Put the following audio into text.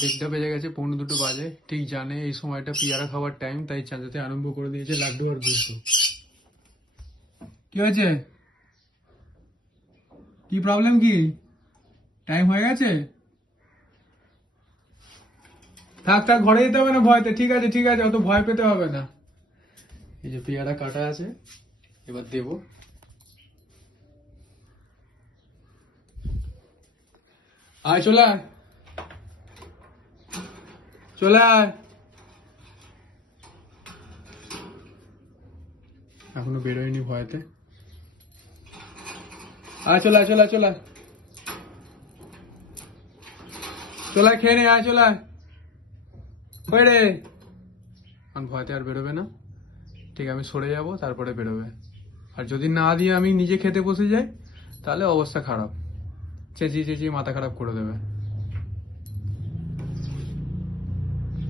দেড়টা বেজে গেছে, 1:45 বাজে। ঠিক জানে এই সময়টা পিয়ারা খাওয়ার টাইম, তাই চাঁচাতে আরম্ভ করে দিয়েছে লাড্ডু আর গুড্ডু। কি হয়েছে? কি প্রবলেম? কি টাইম হয়ে গেছে? থাক থাক, ঘরে যেতে হবে না ভয়তে। ঠিক আছে ঠিক আছে, অত ভয় পেতে হবে না। এই যে পেয়ারা কাটা আছে, এবার দেব। আয় চলে আয়, চলে আয়। এখনো বেরোয়নি ভয়তে। আয় চলে আয়, চলে আয়, চলে আয়, চলে আয়, খেয়ে নে, আয় চলে আয়। ওই রে, এখন ভয়তে আর বেরোবে না। ঠিক, আমি সরে যাব, তারপরে বেরোবে। আর যদি না দিয়ে আমি নিজে খেতে বসে যাই, তাহলে অবস্থা খারাপ, চেঁচিয়ে চেঁচিয়ে মাথা খারাপ করে দেবে।